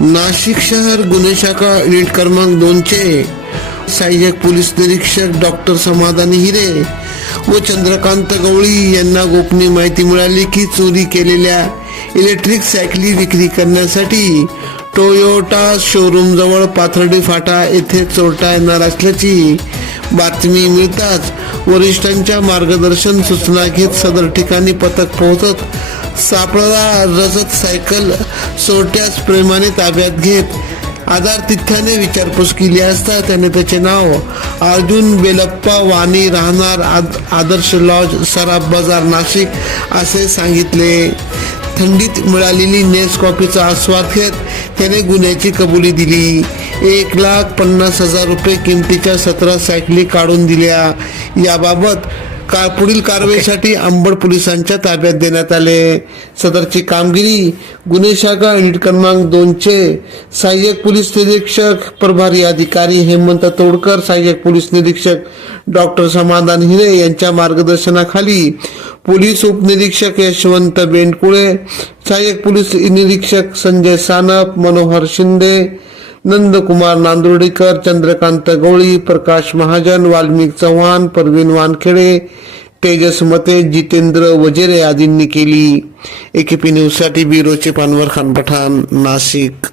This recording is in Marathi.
नाशिक शहर गुन्हे शाखा युनिट क्रमांक 2 चे सहाय्यक पोलीस निरीक्षक डॉक्टर समाधानी हिरे व चंद्रकांत गवळी यांना गोपनीय माहिती मिळाली की चोरी केलेल्या इलेक्ट्रिक सायकली विक्री करण्यासाठी टोयोटा शोरूम जवळ पाथर्डी फाटा येथे चोरटा येणार असल्याची बातमी मिळताच वरिष्ठांच्या मार्गदर्शन सूचना घेत सदर ठिकाणी पथक पोहोचत सापळा रजत सायकल चोरट्यास प्रेमाने ताब्यात घेत आधार तिथ्याने विचारपूस केली असता त्याने त्याचे नाव अर्जुन बेलप्पा वाणी राहणार आदर्श लॉज सराफ बाजार नाशिक असे सांगितले। थंडीत मिळालेली नेस कॉफीचा आस्वाद घेत त्याने गुन्ह्याची कबुली दिली। 1,50,000 रुपये किमतीच्या 17 सायकली काढून दिल्या। याबाबत पुढील कारवाईसाठी अंबड पोलिसांच्या ताब्यात देण्यात आले। सदरची कामगिरी गुन्हे शाखा युनिट क्रमांक 2 चे सहाय्यक पोलीस निरीक्षक प्रभारी अधिकारी हेमंत तोडकर, सहाय्यक पोलीस निरीक्षक डॉक्टर समाधान हिरे यांच्या मार्गदर्शनाखाली पोलीस उपनिरीक्षक यशवंत बेंडकुळे, सहाय्यक पोलीस निरीक्षक संजय सानप, मनोहर शिंदे, नंदकुमार नांदुर्डीकर, चंद्रकांत गवळी, प्रकाश महाजन, वाल्मिक चव्हाण, परवीन वानखेडे, तेजस मते, जितेंद्र वजेरे आदींनी केली। AKP न्यूज साठी ब्युरो चीफ अनवर खान पठाण, नाशिक।